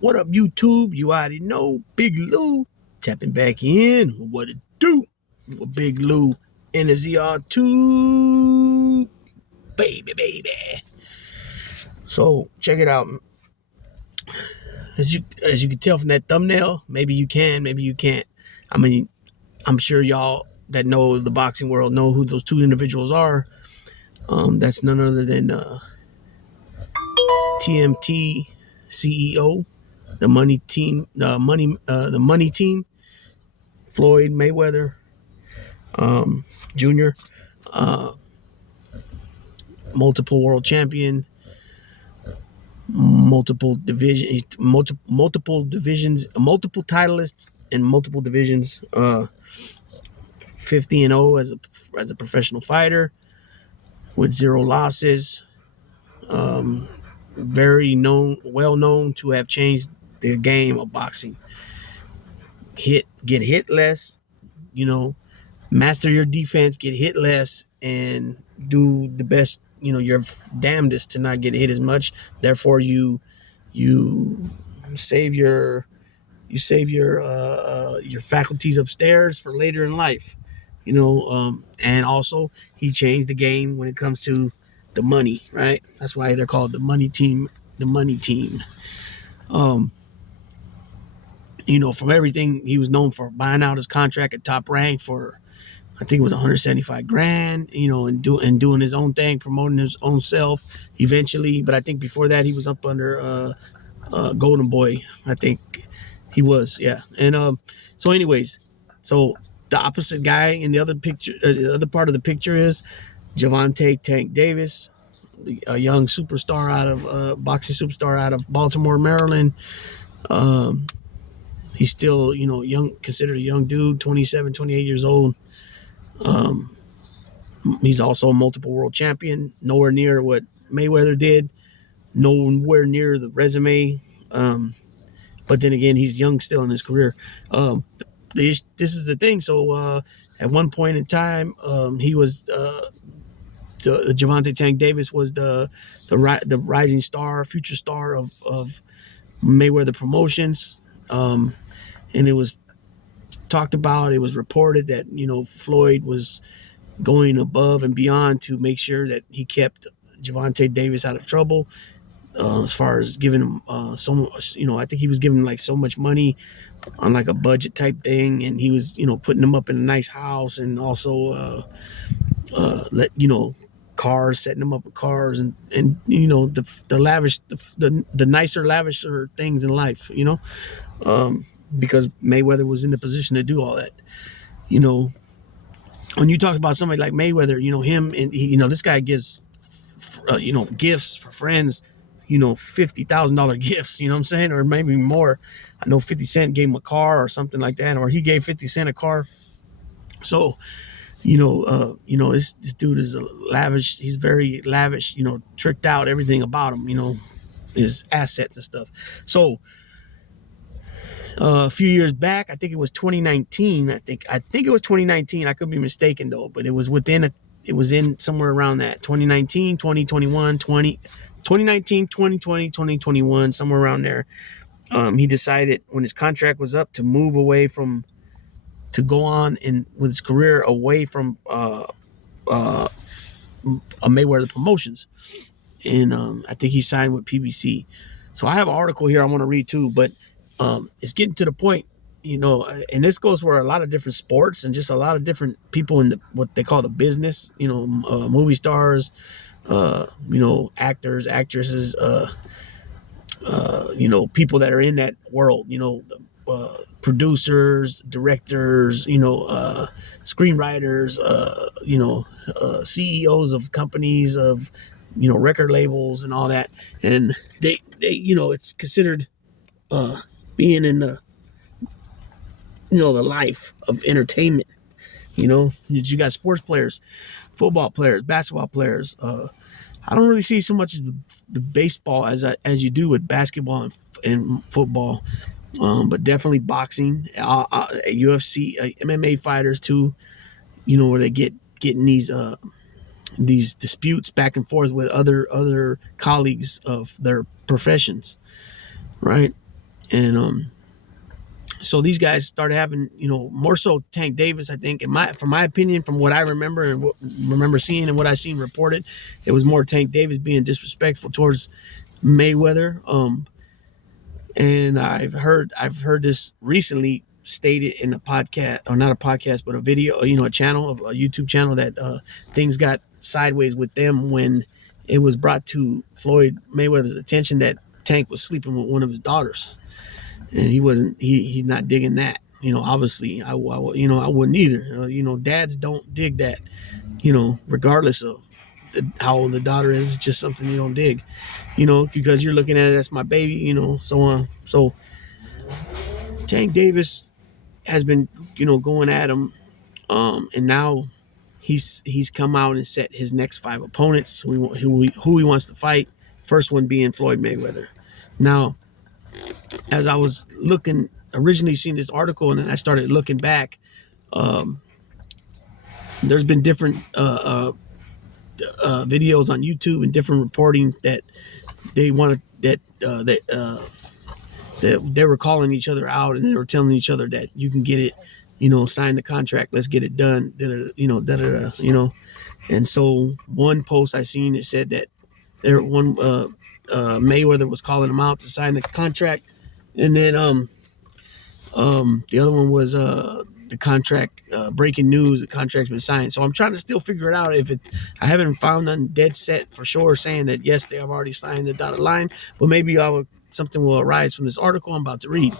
What up, YouTube? You already know Big Lou tapping back in. What it do? With Big Lou NFZR2, baby. So check it out. As you can tell from that thumbnail, maybe you can, maybe you can't. I mean, I'm sure y'all that know the boxing world know who those two individuals are. That's none other than TMT CEO, the money team, the money team, Floyd Mayweather Jr., multiple world champion, multiple divisions, multiple titleists in multiple divisions. 50-0 as a professional fighter with 0 losses. Very well known to have changed the game of boxing. Get hit less, master your defense, get hit less, and do the best, your damnedest to not get hit as much. Therefore, you save your faculties upstairs for later in life, and also he changed the game when it comes to the money, right? That's why they're called the money team. From everything he was known for, buying out his contract at Top Rank for, I think it was 175 grand, and doing his own thing, promoting his own self eventually. But I think before that he was up under Golden Boy. I think he was, yeah. And so anyways, so the opposite guy in the other picture, the other part of the picture is Gervonta Tank Davis, a young superstar boxing superstar out of Baltimore, Maryland. He's still, young, considered a young dude, 27, 28 years old. He's also a multiple world champion, nowhere near what Mayweather did, nowhere near the resume. But then again, he's young still in his career. This is the thing. So at one point in time, he was Gervonta Tank Davis was the rising star, future star of Mayweather Promotions. And it was talked about, it was reported that, Floyd was going above and beyond to make sure that he kept Gervonta Davis out of trouble, as far as giving him so much, I think he was giving like so much money on like a budget type thing, and he was, putting him up in a nice house, and also cars, setting them up with cars, and the lavish, the nicer, lavisher things in life, because Mayweather was in the position to do all that. When you talk about somebody like Mayweather, him, and this guy gives, gifts for friends, $50,000 gifts, you know what I'm saying, or maybe more. I know 50 Cent gave him a car or something like that, or he gave 50 Cent a car. So, this dude is lavish. He's very lavish, tricked out, everything about him, his assets and stuff. So, a few years back, I think it was 2019. I think it was 2019. I could be mistaken though, but it was in somewhere around that 2019, 2021, 2019, 2020, 2021, somewhere around there. He decided when his contract was up to move away to go on with his career away from a Mayweather Promotions, and I think he signed with PBC. So I have an article here I want to read too, but it's getting to the point, and this goes for a lot of different sports and just a lot of different people in what they call the business, movie stars, actors, actresses, people that are in that world, producers, directors, screenwriters, CEOs of companies, of, record labels and all that. And they it's considered being in the life of entertainment. You got sports players, football players, basketball players. I don't really see so much the baseball as you do with basketball and football, but definitely boxing, UFC, MMA fighters too. Where they getting these disputes back and forth with other colleagues of their professions. right? And so these guys started having, more so Tank Davis, I think, from my opinion, from what I remember and remember seeing and what I seen reported, it was more Tank Davis being disrespectful towards Mayweather. And I've heard this recently stated in a podcast, or not a podcast, but a video, a channel, a YouTube channel, that things got sideways with them when it was brought to Floyd Mayweather's attention that Tank was sleeping with one of his daughters, and he's not digging that. Obviously, I wouldn't either. Dads don't dig that. Regardless of how old the daughter is, it's just something you don't dig. Because you're looking at it as my baby. So on. So Tank Davis has been, going at him, and now he's come out and set his next 5 opponents who he wants to fight. First one being Floyd Mayweather. Now, as I was originally seen this article, and then I started looking back, there's been different videos on YouTube and different reporting that they wanted that they were calling each other out, and they were telling each other that you can get it, sign the contract, let's get it done, And so one post I seen, it said that Mayweather was calling him out to sign the contract, and then the other one was the contract, breaking news, the contract's been signed. So I'm trying to still figure it out. I haven't found none dead set for sure saying that yes, they have already signed the dotted line, but maybe something will arise from this article I'm about to read.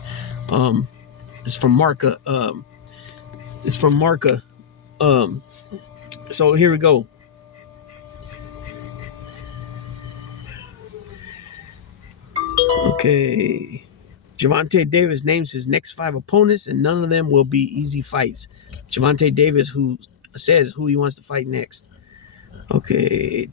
It's from Marca. So here we go. Okay. Gervonta Davis names his next 5 opponents, and none of them will be easy fights. Gervonta Davis, who says who he wants to fight next. Okay.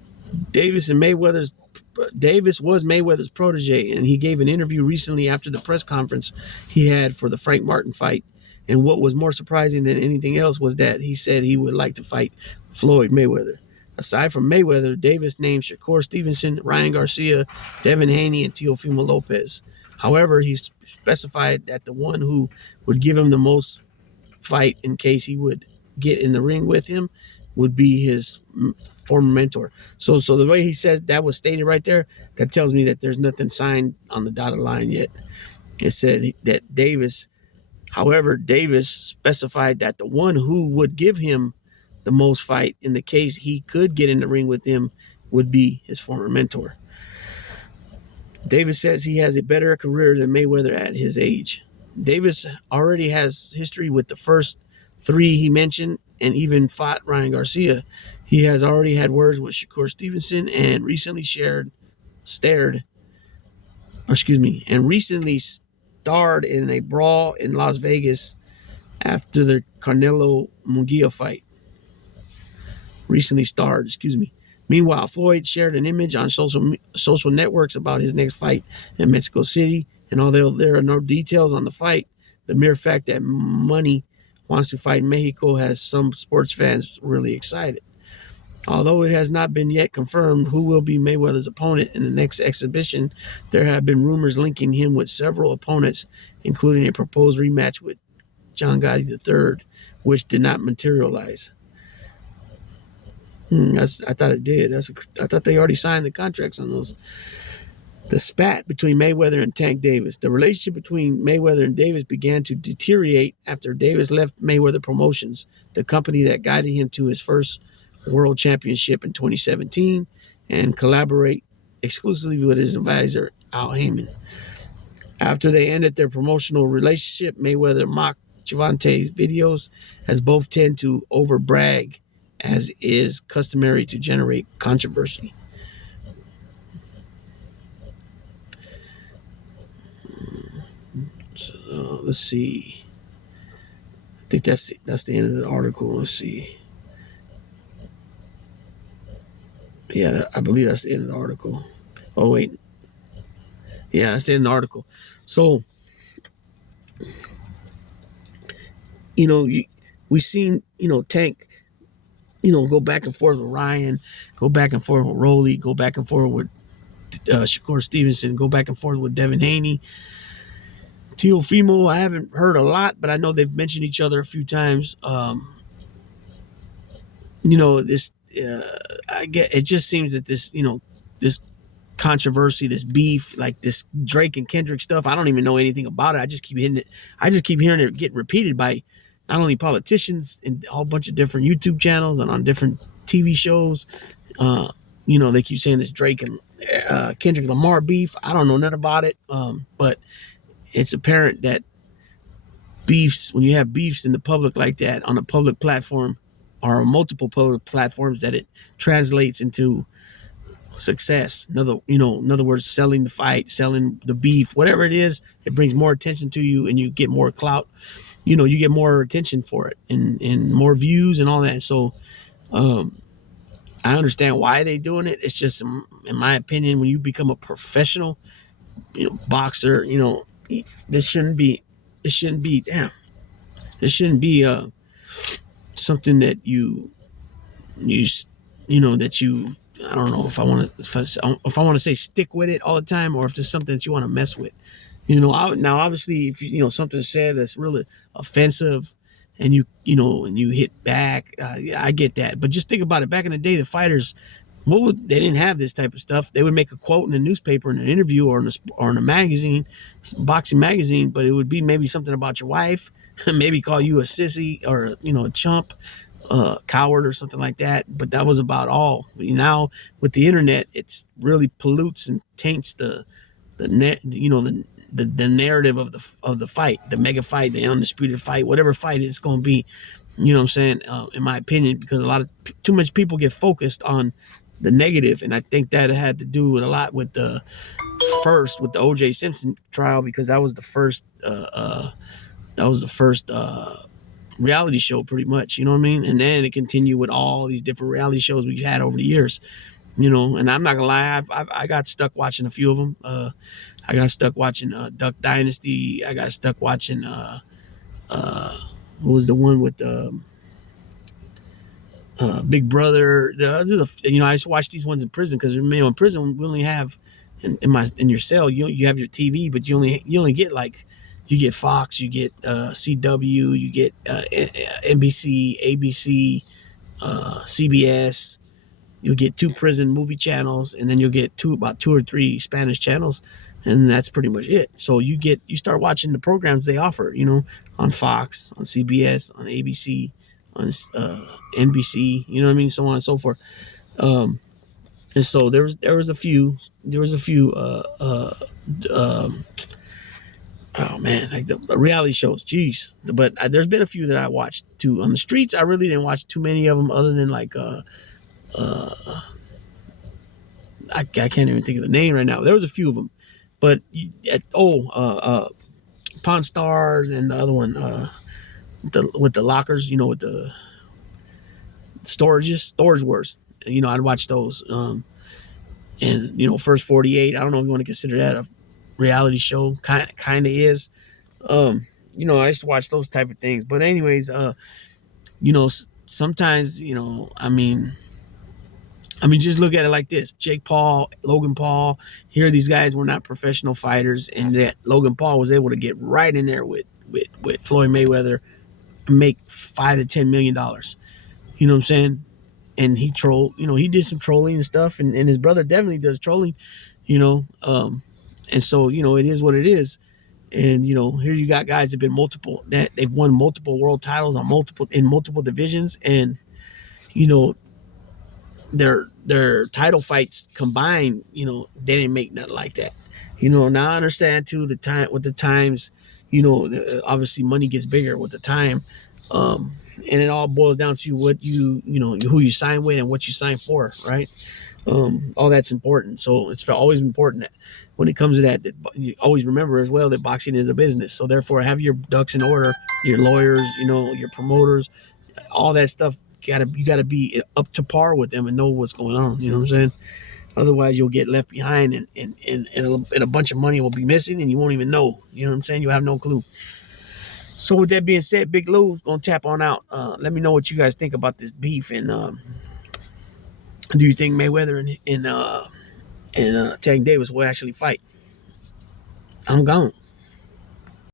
Davis was Mayweather's protege, and he gave an interview recently after the press conference he had for the Frank Martin fight. And what was more surprising than anything else was that he said he would like to fight Floyd Mayweather. Aside from Mayweather, Davis named Shakur Stevenson, Ryan Garcia, Devin Haney, and Teofimo Lopez. However, he specified that the one who would give him the most fight in case he would get in the ring with him would be his former mentor. So the way he says that was stated right there, that tells me that there's nothing signed on the dotted line yet. It said that Davis specified that the one who would give him the most fight in the case he could get in the ring with him would be his former mentor. Davis says he has a better career than Mayweather at his age. Davis already has history with the first 3 he mentioned, and even fought Ryan Garcia. He has already had words with Shakur Stevenson and recently starred in a brawl in Las Vegas after the Canelo Munguia fight. Meanwhile, Floyd shared an image on social networks about his next fight in Mexico City, and although there are no details on the fight, the mere fact that Money wants to fight Mexico has some sports fans really excited. Although it has not been yet confirmed who will be Mayweather's opponent in the next exhibition, there have been rumors linking him with several opponents, including a proposed rematch with John Gotti III, which did not materialize. I thought it did. I thought they already signed the contracts on those. The spat between Mayweather and Tank Davis. The relationship between Mayweather and Davis began to deteriorate after Davis left Mayweather Promotions, the company that guided him to his first world championship in 2017, and collaborate exclusively with his advisor, Al Heyman. After they ended their promotional relationship, Mayweather mocked Gervonta's videos, as both tend to overbrag, as is customary to generate controversy. So, let's see. I think that's the end of the article. Let's see. Yeah, I believe that's the end of the article. Oh, wait. Yeah, that's the end of the article. So, we seen, Tank, go back and forth with Ryan, go back and forth with Rolly, go back and forth with Shakur Stevenson go back and forth with Devin Haney. Teofimo, I haven't heard a lot, but I know they've mentioned each other a few times. This I get. It just seems that this controversy, this beef, like this Drake and Kendrick stuff. I don't even know anything about it. I just keep hitting it. I just keep hearing it get repeated by not only politicians and a whole bunch of different YouTube channels and on different TV shows. They keep saying this Drake and Kendrick Lamar beef. I don't know nothing about it. But it's apparent that when you have beefs in the public like that on a public platform or multiple public platforms, that it translates into success. In other words, selling the fight, selling the beef, whatever it is, it brings more attention to you and you get more clout. You get more attention for it and more views and all that. So I understand why they're doing it. It's just, in my opinion, when you become a professional, boxer, this shouldn't be something that I don't know if I want to say stick with it all the time, or if there's something that you want to mess with. Now obviously, if something said that's really offensive, and you hit back, I get that. But just think about it. Back in the day, the fighters, they didn't have this type of stuff. They would make a quote in a newspaper, in an interview, or in a magazine, boxing magazine, but it would be maybe something about your wife, maybe call you a sissy or a chump, coward or something like that. But that was about all. Now with the internet, it's really pollutes and taints the narrative of the fight, the mega fight, the undisputed fight, whatever fight it's going to be. You know what I'm saying? In my opinion, because too much people get focused on the negative, and I think that had to do with a lot with the O.J. Simpson trial, because that was the first reality show, pretty much. You know what I mean? And then it continued with all these different reality shows we've had over the years. And I'm not gonna lie, I got stuck watching a few of them. I got stuck watching Duck Dynasty. I got stuck watching what was the one with Big Brother. I used to watch these ones in prison, because in prison we only have in your cell you have your TV, but you only get you get Fox, you get CW, you get NBC, ABC, CBS. You'll get 2 prison movie channels, and then you'll get about 2 or 3 Spanish channels, and that's pretty much it. So you start watching the programs they offer, on Fox, on CBS, on ABC, on NBC, you know what I mean, so on and so forth. And so there was a few oh man, like the reality shows, jeez. But there's been a few that I watched too. On the streets, I really didn't watch too many of them, other than I can't even think of the name right now. There was a few of them, but Pawn Stars, and the other one with the lockers, with the storage wars. I'd watch those. And First 48. I don't know if you want to consider that a reality show. Kind of is. I used to watch those type of things. But anyways, sometimes just look at it like this. Jake Paul, Logan Paul, here these guys were not professional fighters, and that Logan Paul was able to get right in there with Floyd Mayweather and make $5 to $10 million. You know what I'm saying? And he trolled, he did some trolling and stuff, and his brother definitely does trolling, and so, it is what it is. And, here you got guys that they've won multiple world titles in multiple divisions, and, their title fights combined, they didn't make nothing like that. Now I understand too, with the times, obviously money gets bigger with the time. And it all boils down to what who you sign with and what you sign for, right? All that's important. So it's always important that when it comes to that you always remember as well that boxing is a business. So therefore, have your ducks in order, your lawyers, your promoters, all that stuff. You gotta be up to par with them and know what's going on. You know what I'm saying? Otherwise, you'll get left behind, and a bunch of money will be missing, and you won't even know. You know what I'm saying? You'll have no clue. So with that being said, Big Lou's gonna tap on out. Let me know what you guys think about this beef, and do you think Mayweather and Tank Davis will actually fight. I'm gone.